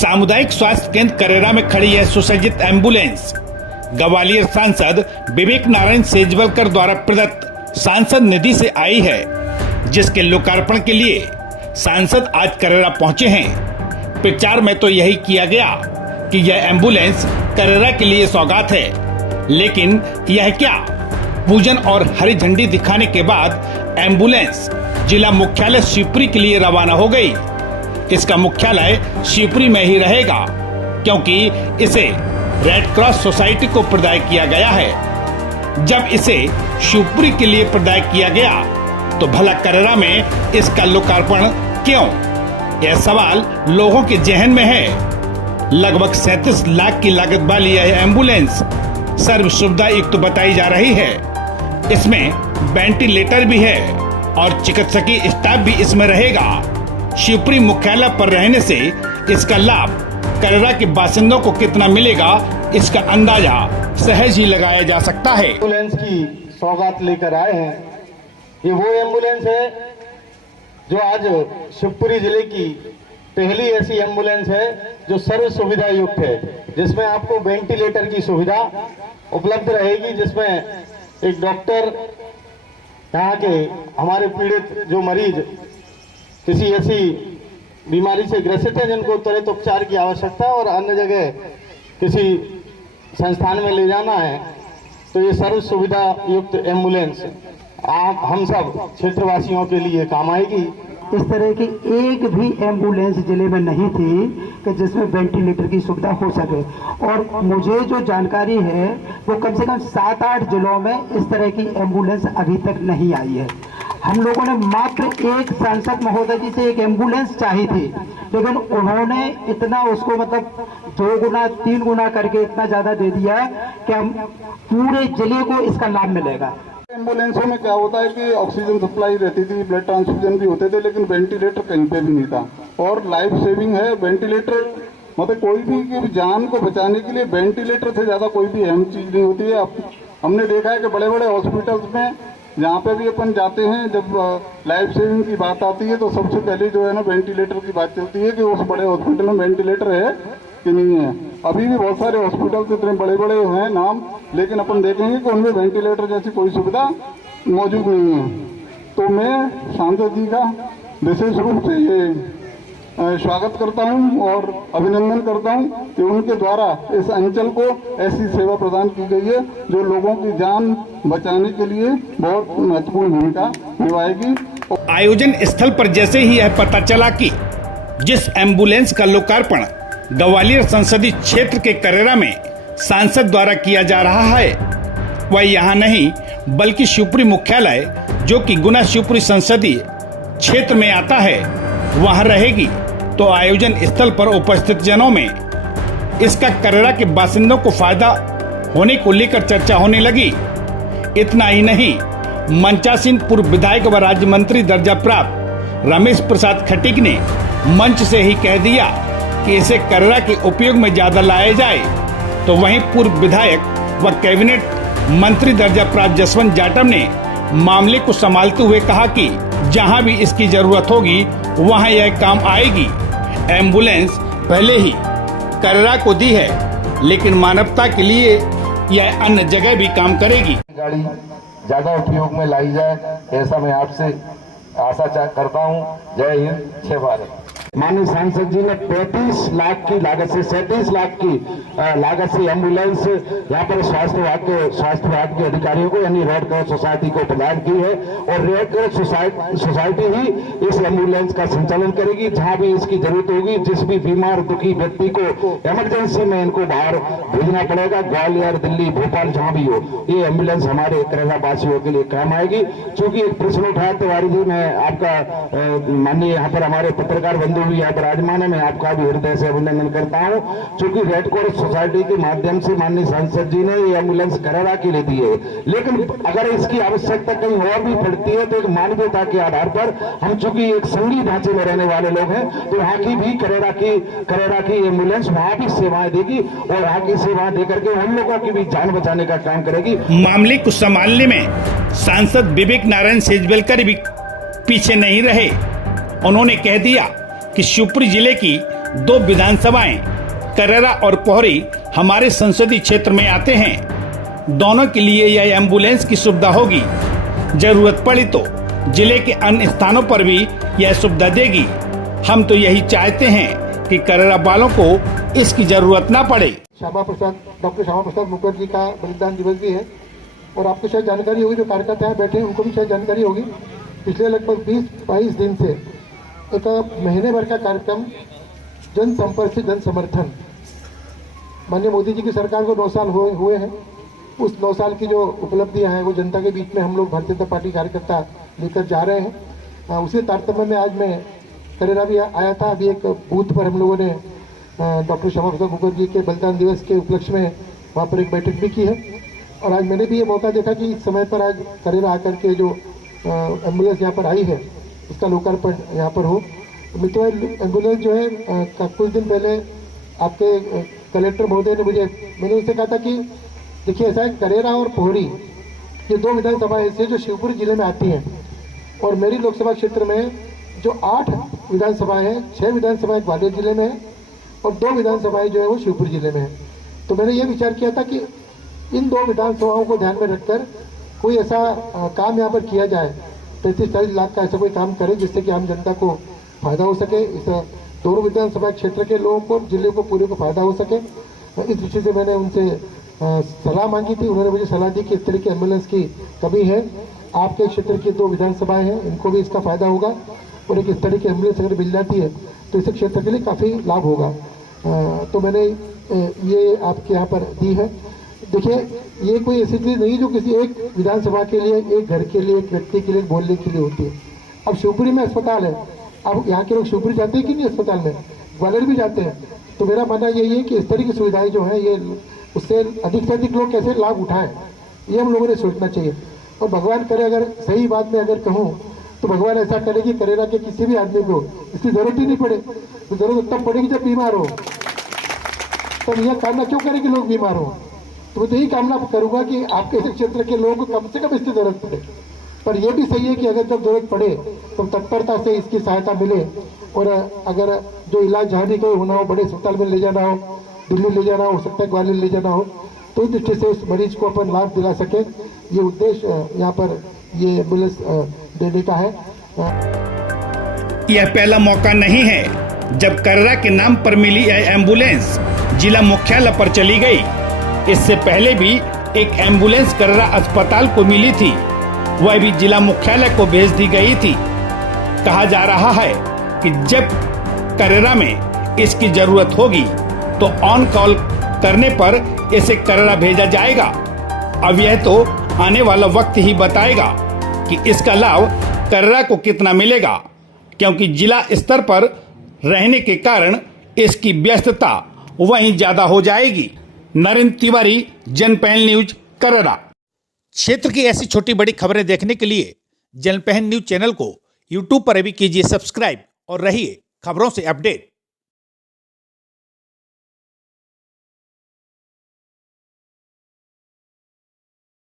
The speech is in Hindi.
सामुदायिक स्वास्थ्य केंद्र करेरा में खड़ी है सुसज्जित एम्बुलेंस। ग्वालियर सांसद विवेक नारायण सेजवलकर द्वारा प्रदत्त सांसद निधि से आई है, जिसके लोकार्पण के लिए सांसद आज करेरा पहुंचे हैं। प्रचार में तो यही किया गया कि यह एम्बुलेंस करेरा के लिए सौगात है, लेकिन यह क्या? पूजन और हरी झंडी दिखाने के बाद एम्बुलेंस जिला मुख्यालय शिवपुरी के लिए रवाना हो गई। इसका मुख्यालय शिवपुरी में ही रहेगा, क्योंकि इसे रेड क्रॉस सोसाइटी को प्रदाय किया गया है। जब इसे शिवपुरी के लिए प्रदाय किया गया तो भला करेरा में इसका लोकार्पण क्यों? यह सवाल लोगों के जहन में है। लगभग 37 लाख की लागत वाली यह एम्बुलेंस सर्व सुविधा युक्त बताई जा रही है। इसमें वेंटिलेटर भी है और चिकित्सकीय स्टाफ भी इसमें रहेगा। शिवपुरी मुख्यालय पर रहने से इसका लाभ करेरा के बासिंदों को कितना मिलेगा, इसका अंदाजा सहज ही लगाया जा सकता है। एम्बुलेंस की सौगात लेकर आए हैं। ये वो एम्बुलेंस है जो आज शिवपुरी जिले की पहली ऐसी एम्बुलेंस है जो सर्व सुविधा युक्त है, जिसमें आपको वेंटिलेटर की सुविधा उपलब्ध रहेगी, जिसमें एक डॉक्टर यहाँ के हमारे पीड़ित जो मरीज किसी ऐसी बीमारी से ग्रसित है जिनको त्वरित उपचार की आवश्यकता है और अन्य जगह किसी संस्थान में ले जाना है, तो ये सर्व सुविधा युक्त एम्बुलेंस आप हम सब क्षेत्रवासियों के लिए काम आएगी। इस तरह की एक भी एम्बुलेंस जिले में नहीं थी कि जिसमें वेंटिलेटर की सुविधा हो सके, और मुझे जो जानकारी है वो कम से कम 7-8 जिलों में इस तरह की एम्बुलेंस अभी तक नहीं आई है। हम लोगों ने मात्र एक सांसद महोदय जी से एक एम्बुलेंस चाहिए थी, लेकिन उन्होंने इतना उसको मतलब 2 गुना 3 गुना करके इतना ज्यादा दे दिया कि हम पूरे जिले को इसका लाभ मिलेगा। एम्बुलेंसों में क्या होता है कि ऑक्सीजन सप्लाई रहती थी, ब्लड ट्रांसफ्यूजन भी होते थे, लेकिन वेंटिलेटर कहीं पे भी नहीं था। और लाइफ सेविंग है वेंटिलेटर, मतलब कोई भी की जान को बचाने के लिए वेंटिलेटर से ज्यादा कोई भी अहम चीज नहीं होती है। हमने देखा है कि बड़े बड़े हॉस्पिटल्स में जहाँ पे भी अपन जाते हैं, जब लाइफ सेविंग की बात आती है तो सबसे पहले जो है ना वेंटिलेटर की बात चलती है कि उस बड़े हॉस्पिटल में वेंटिलेटर है कि नहीं है। अभी भी बहुत सारे हॉस्पिटल इतने बड़े बड़े हैं नाम, लेकिन अपन देखेंगे कि उनमें वेंटिलेटर जैसी कोई सुविधा मौजूद नहीं है। तो मैं सांसद जी का विशेष रूप से ये स्वागत करता हूं और अभिनंदन करता हूं कि उनके द्वारा इस अंचल को ऐसी सेवा प्रदान की गई है जो लोगों की जान बचाने के लिए बहुत महत्वपूर्ण भूमिका निभाएगी। आयोजन स्थल पर जैसे ही यह पता चला कि जिस एम्बुलेंस का लोकार्पण ग्वालियर संसदीय क्षेत्र के करेरा में सांसद द्वारा किया जा रहा है, वह यहाँ नहीं बल्कि शिवपुरी मुख्यालय जो कि गुना शिवपुरी संसदीय क्षेत्र में आता है वहाँ रहेगी, तो आयोजन स्थल पर उपस्थित जनों में इसका करेरा के बासिंदों को फायदा होने को लेकर चर्चा होने लगी। इतना ही नहीं, मंचासीन पूर्व विधायक व राज्य मंत्री दर्जा प्राप्त रमेश प्रसाद खटीक ने मंच से ही कह दिया कि इसे करेरा के उपयोग में ज्यादा लाया जाए। तो वहीं पूर्व विधायक व कैबिनेट मंत्री दर्जा प्राप्त जसवंत जाटव ने मामले को संभालते हुए कहा कि जहां भी इसकी जरूरत होगी वहां यह काम आएगी। एम्बुलेंस पहले ही करेरा को दी है, लेकिन मानवता के लिए यह अन्य जगह भी काम करेगी। गाड़ी ज्यादा उपयोग में लाई जाए, ऐसा मैं आपसे आशा करता हूं। जय हिंद, जय भारत। माननीय सांसद जी ने 35 लाख की लागत से 37 लाख की लागत से एम्बुलेंस यहाँ पर स्वास्थ्य विभाग के अधिकारियों को यानी रेड क्रॉस सोसाइटी को प्रदान की है, और रेड क्रॉस सोसाइटी ही इस एम्बुलेंस का संचालन करेगी। जहाँ भी इसकी जरूरत होगी, जिस भी बीमार दुखी व्यक्ति को इमरजेंसी में इनको बाहर भेजना पड़ेगा, ग्वालियर, दिल्ली, भोपाल, जहाँ भी हो, ये एम्बुलेंस हमारे करेरा वासियों के लिए काम आएगी। चूंकि एक प्रश्न उठाया तिवारी जी, मैं आपका माननीय यहाँ पर हमारे पत्रकार बंधु भी यहाँ विराजमान है, मैं आपका भी हृदय से अभिनंदन करता हूँ। चूंकि रेड क्रॉस सोसाइटी के माध्यम से माननीय सांसद जी ने ये एम्बुलेंस करेरा के लिए दी है, लेकिन अगर इसकी आवश्यकता कहीं और भी पड़ती है तो एक मानवीयता के आधार पर हम चूंकि एक संघीय ढांचे में रहने वाले लोग हैं, तो यहाँ की भी करेरा की एम्बुलेंस वहाँ भी सेवाएं देगी और यहाँ की सेवाएं देकर के उन लोगों की भी जान बचाने का काम करेगी। मामले को संभालने में सांसद विवेक नारायण सेजवलकर भी पीछे नहीं रहे। उन्होंने कह दिया कि शिवपुरी जिले की दो विधानसभाएं करेरा और पोहरी हमारे संसदीय क्षेत्र में आते हैं। दोनों के लिए यह एम्बुलेंस की सुविधा होगी। जरूरत पड़ी तो जिले के अन्य स्थानों पर भी यह सुविधा देगी। हम तो यही चाहते हैं कि करेरा वालों को इसकी जरूरत न पड़े। डॉक्टर श्यामा प्रसाद मुखर्जी का बलिदान दिवस भी है और आपको शायद जानकारी होगी, जो कार्यकर्ता हैं बैठे हैं उनको भी शायद जानकारी होगी। पिछले लगभग 20-22 दिन से एक महीने भर का कार्यक्रम जन संपर्क से जन समर्थन, माननीय मोदी जी की सरकार को 9 साल हुए हैं। उस 9 साल की जो उपलब्धियां हैं वो जनता के बीच में हम लोग भारतीय जनता पार्टी कार्यकर्ता लेकर जा रहे हैं। उसी तारतम्य में आज मैं करेरा भी आया था। अभी एक बूथ पर हम लोगों ने डॉक्टर श्यामा प्रसाद मुखर्जी के बलिदान दिवस के उपलक्ष्य में वहाँ पर एक बैठक भी की है। और आज मैंने भी ये मौका देखा कि इस समय पर आज करेरा आकर के जो एम्बुलेंस यहाँ पर आई है उसका लोकार्पण यहाँ पर हो। मित्रों, एम्बुलेंस जो है कुछ दिन पहले आपके कलेक्टर महोदय ने मैंने उनसे कहा था कि देखिए ऐसा है, करेरा और पोहरी ये 2 विधानसभाएं ऐसी जो शिवपुरी जिले में आती हैं और मेरी लोकसभा क्षेत्र में जो 8 विधानसभाएं हैं, 6 विधानसभाएं ग्वालियर जिले में है और 2 विधानसभाएं जो है वो शिवपुरी जिले में है। तो मैंने ये विचार किया था कि इन 2 विधानसभाओं को ध्यान में रखकर कोई ऐसा काम यहाँ पर किया जाए, 35-40 लाख का ऐसा कोई काम करे जिससे कि आम जनता को फायदा हो सके, इस दोनों विधानसभा क्षेत्र के लोगों को, जिले को पूरे को फायदा हो सके। इस दृष्टि से मैंने उनसे सलाह मांगी थी। उन्होंने मुझे सलाह दी कि इस तरह की एम्बुलेंस की कमी है, आपके क्षेत्र की 2 विधानसभाएं हैं, इनको भी इसका फायदा होगा और एक इस तरह की एम्बुलेंस अगर मिल जाती है तो इस क्षेत्र के लिए काफ़ी लाभ होगा। तो मैंने ये आपके यहाँ पर दी है। देखिए, ये कोई ऐसी चीज़ नहीं जो किसी एक विधानसभा के लिए, एक घर के लिए, एक व्यक्ति के लिए बोलने के लिए होती है। अब शिवपुरी में अस्पताल है, अब यहाँ के लोग शिवपुरी जाते हैं कि नहीं अस्पताल में, ग्वालियर भी जाते हैं। तो मेरा मानना यही है कि इस तरह की सुविधाएं जो हैं ये उससे अधिक से अधिक लोग कैसे लाभ उठाएं, ये हम लोगों ने सोचना चाहिए। और भगवान करे, अगर सही बात में अगर कहूँ तो भगवान ऐसा करे कि करेरा के किसी भी आदमी को इसकी जरूरत ही नहीं पड़े। तो जरूरत तब पड़ेगी जब बीमार हो। तो यह कामना क्यों करे कि लोग बीमार हो? तो मैं तो यही कामना करूंगा कि आपके इस क्षेत्र के लोगों को कम से कम इसकी जरूरत पड़े। पर यह भी सही है कि अगर जब जरूरत पड़े तो तत्परता से इसकी सहायता मिले। और अगर जो इलाज जहाँ भी कोई होना हो, बड़े अस्पताल में ले जाना हो, दिल्ली ले जाना हो सकता है, ग्वालियर ले जाना हो, तो इस दृष्टि से उस मरीज को अपन लाभ दिला सके, ये उद्देश्य यहाँ पर ये एम्बुलेंस देने का है। यह पहला मौका नहीं है जब करेरा के नाम पर मिली यह एम्बुलेंस जिला मुख्यालय पर चली गई। इससे पहले भी एक एम्बुलेंस करेरा अस्पताल को मिली थी, वह भी जिला मुख्यालय को भेज दी गई थी। कहा जा रहा है कि जब करेरा में इसकी जरूरत होगी तो ऑन कॉल करने पर इसे करेरा भेजा जाएगा। अब यह तो आने वाला वक्त ही बताएगा कि इसका लाभ करेरा को कितना मिलेगा, क्योंकि जिला स्तर पर रहने के कारण इसकी व्यस्तता वहीं ज्यादा हो जाएगी। नरेंद्र तिवारी, जनपहल न्यूज, करेरा। क्षेत्र की ऐसी छोटी बड़ी खबरें देखने के लिए जनपहल न्यूज चैनल को यूट्यूब पर भी कीजिए सब्सक्राइब और रहिए खबरों से अपडेट।